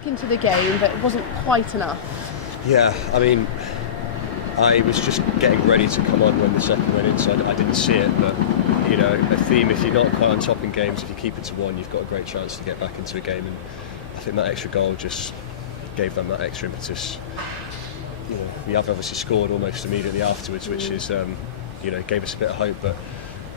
back into the game, but it wasn't quite enough. Yeah, I mean, I was just getting ready to come on when the second went in, so I didn't see it. But you know, a theme: if you're not quite on top in games, if you keep it to one, you've got a great chance to get back into a game. And I think that extra goal just gave them that extra impetus. You know, we have obviously scored almost immediately afterwards, which is gave us a bit of hope, but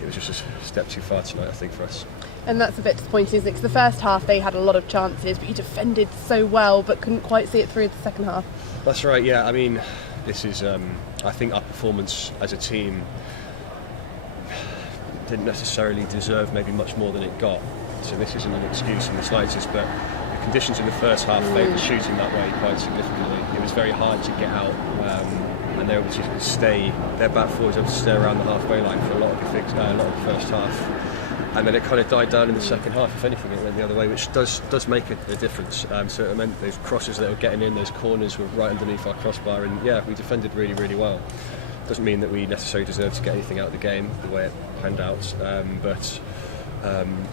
it was just a step too far tonight, I think, for us. And that's a bit disappointing, isn't it? Because the first half they had a lot of chances, but you defended so well, but couldn't quite see it through the second half. That's right, yeah. I mean, this is, I think our performance as a team didn't necessarily deserve maybe much more than it got. So this isn't an excuse in the slightest, but the conditions in the first half favoured shooting that way quite significantly. It was very hard to get out, and they were able to stay, their back forwards able to stay around the halfway line for a lot of the first half. And then it kind of died down in the second half. If anything, it went the other way, which does make a difference. So it meant those crosses that were getting in, those corners were right underneath our crossbar, and yeah, we defended really, really well. Doesn't mean that we necessarily deserve to get anything out of the game the way it panned out, but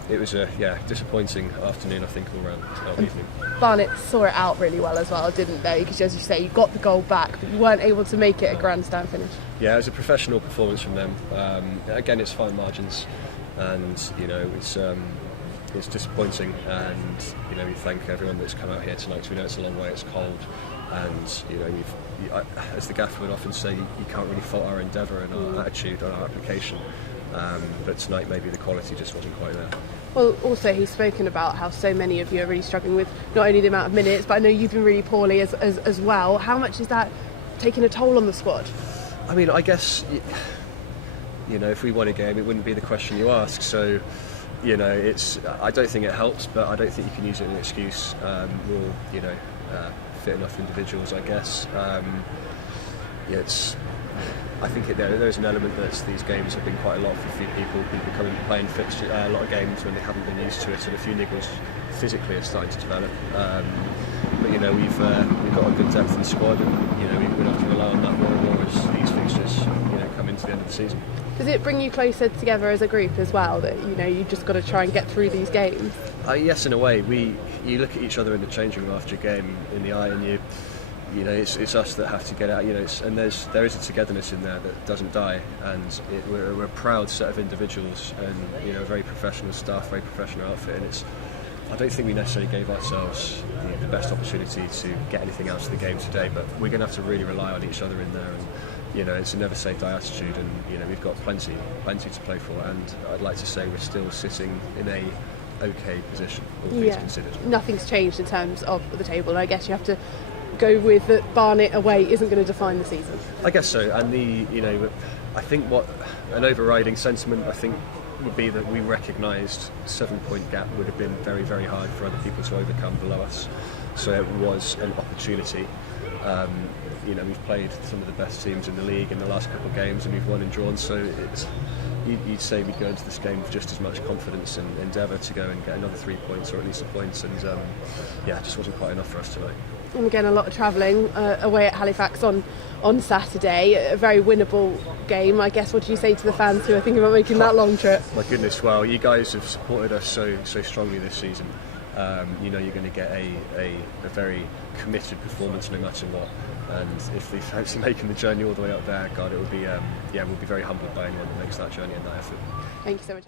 it was a disappointing afternoon, I think, all round evening. Barnet saw it out really well as well, didn't they? Because as you say, you got the goal back, but you weren't able to make it a grandstand finish. Yeah, it was a professional performance from them. Again, it's fine margins. And you know, it's disappointing, and you know, we thank everyone that's come out here tonight, because we know it's a long way, it's cold, and you know, as the gaffer would often say, you can't really fault our endeavour and our attitude and our application, but tonight maybe the quality just wasn't quite there. Well, also he's spoken about how so many of you are really struggling with not only the amount of minutes, but I know you've been really poorly as well. How much is that taking a toll on the squad? I mean, I guess, you know, if we won a game, it wouldn't be the question you ask. So, you know, I don't think it helps, but I don't think you can use it as an excuse. We'll, you know, fit enough individuals, I guess. I think there's an element that these games have been quite a lot for a few people. People coming playing fixture, a lot of games when they haven't been used to it, and a few niggles physically are starting to develop. But you know, we've got a good depth in the squad, and you know, we're going to have to rely on that more and more as these fixtures, you know, come into the end of the season. Does it bring you closer together as a group as well, that you know you've just got to try and get through these games? Yes, in a way. You look at each other in the changing room after a game in the eye, and you know, it's us that have to get out. You know, and there is a togetherness in there that doesn't die, and we're a proud set of individuals, and you know, very professional staff, very professional outfit, and I don't think we necessarily gave ourselves the best opportunity to get anything out of the game today, but we're going to have to really rely on each other in there, and you know, it's a never say die attitude, and you know, we've got plenty to play for, and I'd like to say we're still sitting in a okay position, all things considered. Nothing's changed in terms of the table, and I guess you have to go with that Barnet away isn't going to define the season. I guess so, and I think what an overriding sentiment I think would be that we recognised 7-point gap would have been very, very hard for other people to overcome below us. So it was an opportunity. You know, we've played some of the best teams in the league in the last couple of games, and we've won and drawn. So you'd say we'd go into this game with just as much confidence and endeavour to go and get another 3 points, or at least a point. And it just wasn't quite enough for us tonight. And again, a lot of travelling away at Halifax on Saturday. A very winnable game, I guess. What do you say to the fans who are thinking about making that long trip? My goodness, well, you guys have supported us so strongly this season. You know, you're going to get a very committed performance no matter what. And if they fancy making the journey all the way up there, God, it will be we'll be very humbled by anyone that makes that journey and that effort. Thank you so much.